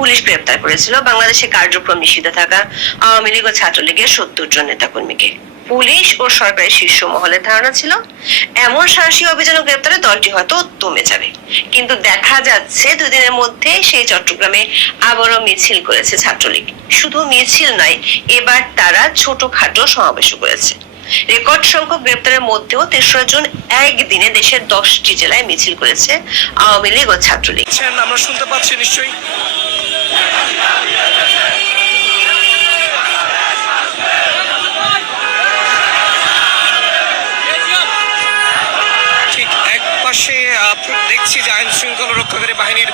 Police গ্রেপ্তার করেছিল বাংলাদেশে কার্যক্রম নিষিদ্ধ থাকা আওয়ামী লীগ ও ছাত্রলীগের ৭০ জন নেতাকর্মীকে। পুলিশ ও সরকারের শীর্ষ মহলের ধারণা ছিল এমন সাহসী অভিযান ও গ্রেপ্তারে দলটি হয়তো দমে যাবে, কিন্তু দেখা যাচ্ছে দুদিনের মধ্যে সেই চট্টগ্রামে আবারও মিছিল করেছে ছাত্রলীগ। শুধু মিছিল নয়, এবার তারা ছোটখাটো সমাবেশও করেছে। রেকর্ড সংখ্যক গ্রেপ্তারের মধ্যেও ৩রা জুন একদিনে দেশের 10টি জেলায় মিছিল করেছে আওয়ামী লীগ ও ছাত্রলীগ। আমরা শুনতে পাচ্ছি নিশ্চয়ই। ঠিক এক পাশে দেখছি যে আইন শৃঙ্খলা রক্ষাকারী বাহিনীর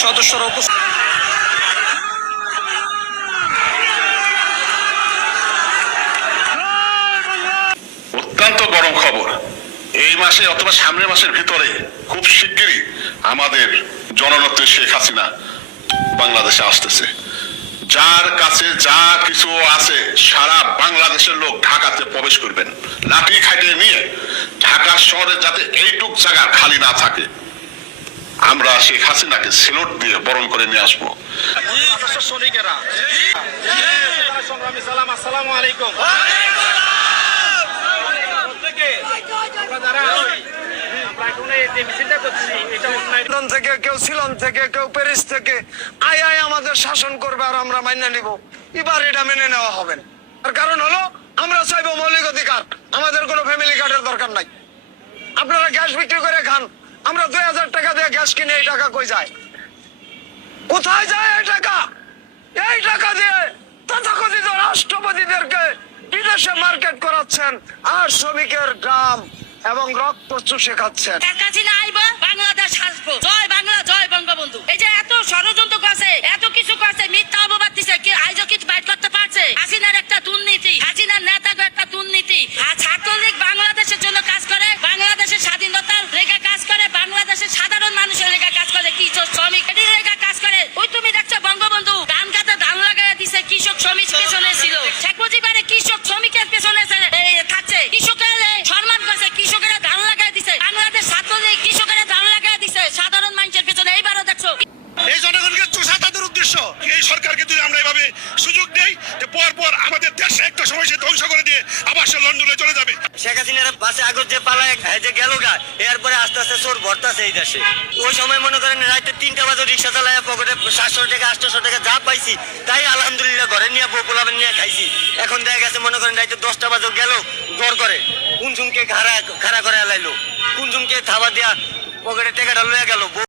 সদস্যরা উপস্থিত। অত্যন্ত গরম খবর, এই মাসে অথবা সামনের মাসের ভিতরে খুব শিগগিরই আমাদের জননেত্রী শেখ হাসিনা বাংলাদেশে আসতেছে। যার কাছে যা কিছু আছে সারা বাংলাদেশের লোক ঢাকাতে প্রবেশ করবেন, লাঠি খাটিয়ে নিয়ে ঢাকা শহরে যাতে এইটুক জায়গা খালি না থাকে, আমরা শেখ হাসিনাকে সেলুট দিয়ে বরণ করে নিয়ে আসবো। আসসালামু আলাইকুম। থেকে কেউ সিলন থেকে কেউ প্যারিস থেকে আমাদের শাসন করবে আর আমরা মান্য নিব, এবার এটা মেনে নেওয়া হবে না। তার কারণ হলো আমরা চাইবো মৌলিক অধিকার, আমাদের কোনো ফ্যামিলি কার্ডের দরকার নাই। আপনারা গ্যাস বিক্রি করে খান, আমরা 2000 টাকা দিয়ে গ্যাস কিনে এই টাকা কই যায়? কোথায় যায় এই টাকা? এই টাকা দিয়ে তথাকথিত রাষ্ট্রপতিদেরকে বিদেশে মার্কেট করাচ্ছেন আর শ্রমিকের গ্রাম এবং রক্ত চুষে খাচ্ছেন। বাংলাদেশ হাসবো, জয় বাংলা, জয় বঙ্গবন্ধু। এই যে এত ষড়যন্ত্র করছে, এত কিছু করছে, মিথ্যা অপবাদ দিছে, কি আইজও কিছু বাইট করতে পারছে? হাসিনার একটা দুর্নীতি, হাসিনার নেতাকে একটা দুর্নীতি। আর ছাত্রলীগ বাংলাদেশের জন্য কাজ করে, বাংলাদেশের স্বাধীনতার রেখা কাজ করে, বাংলাদেশের সাধারণ মানুষের রেখা কাজ করে, কৃষক শ্রমিক রেখা কাজ করে। ওই তুমি দেখছো বঙ্গবন্ধু ধান গাছে ধান লাগাইয়া দিছে, কৃষক শ্রমিক পেছনে ছিল। শেখ মুজিবের কৃষক শ্রমিকের পেছনে থাকছে, কৃষকের সম্মান করছে, কৃষকেরা ধান লাগাই দিছে। বাংলাদেশ ছাত্রলীগ কৃষকেরা ধান লাগাই দিছে সাধারণ মানুষের পেছনে। এইবারও দেখছো এই জনগণকে চোষা তাদের উদ্দেশ্য। এই সরকারকে যদি আমরা এইভাবে সুযোগ দেই, যে পর আমাদের দেশ একটা সময় সে ধ্বংস করে দিয়ে আবার সে লন্ডনে চলে যাবে। শেখ হাসিনার পাশে আগর যে পালায় যে গেল গা, এরপরে আস্তে আস্তে চোর ভরতাছে এই দেশে। ওই সময় মনে করেন রাতে 3টা বাজে রিক্সা চালায় পকেটে 700 টাকা 800 টাকা যা পাইছি তাই আলহামদুলিল্লাহ ঘরে নিয়ে বউ পোলাবেন নিয়ে খাইছি। এখন দেখা গেছে মনে করেন রাতে 10টা বাজে গেল ঘর করে কুনঝুমকে খাড়া করে এলাইলো, কুনঝুমকে থাবা দিয়া পকেটে টাকাটা লয়ে গেল।